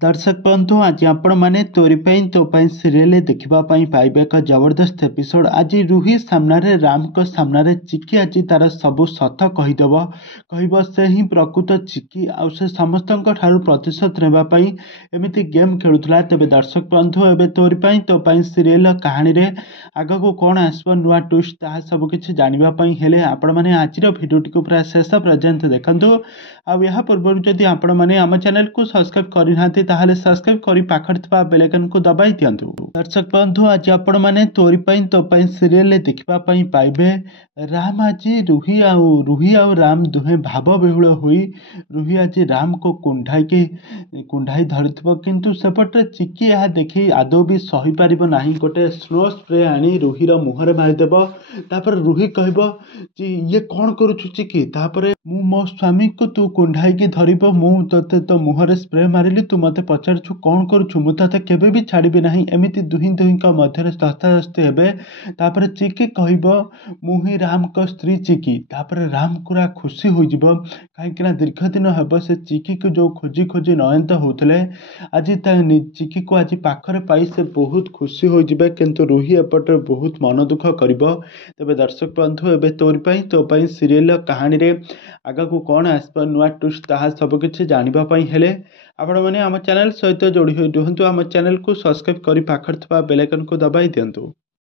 दर्शक बंधु आज आपण मैंने तोरी तो सीरियल देखा पाइबे एक जबरदस्त एपिसोड। आज रूही सामने राम को सामने चिकी आज तार सबू सत कहीदेव कह से ही प्रकृत चिकी आउ समस्त प्रतिशोध नापी एमती गेम खेलुला। तेज दर्शक बंधु एवं तोरी सीरियल कहानी रे आग को कौन आसो नुआ ट्विस्ट ताहा सबकि जानापी हेले आपण मैंने आज भिडियो टी पूरा शेष पर्यंत देखु। आ पूर्व जदि आपण मैंने आम चैनल को सब्सक्राइब करना ताहले सब्सक्राइब करी पाखरे थिबा बेल आइकन को दबाई दियंतु। दर्शक बंधु आज आपण माने तोरी सीरियल देखा पाइबे राम आज रूही आउ राम दुहे भाव बेहुल हुई रूही आज राम को कुंडाई धरथिबो किंतु सेपटे चिकी यह देखी आदौ भी सही पारिबो नाही। गोटे स्नो स्प्रे आनी रूहीर मुहरे मारिदेब तापर रूही कहबो ये कौन करुछु चिकी तापर मु मो स्वामी को तू कुंडाई की धरिबो मु तते तो मुहरे स्प्रे मारिली तू मते पचारछु कौन करुछु मु तते केबे भी छाड़बी नाही। एमिति दुही का मध्यरे धस्ताधस्ती हेबे तापर चिकी कहबो मु ही राम को स्त्री चिकी तापर राम पूरा खुशी हो जिवो कहीं दीर्घ दिन हेब से चिकी को जो खोजी खोजी नयंत होते आज चिकी को आज पाखरे पाई से बहुत खुशी हो जिवे किंतु रूही एपटे बहुत मन दुख करिवो। तेबे दर्शक बंधु एबे तोरी सीरियल कहानी रे आगा को कौन आसपा नुआ ट्विस्ट ताहा सबकि जानापी हेले आपण मैंने आम चैनल सहित जोड़ी हुई रुहतु। आम चैनल को सब्सक्राइब करी पाखरे थिबा बेल आइकन को दबाई दियंतु।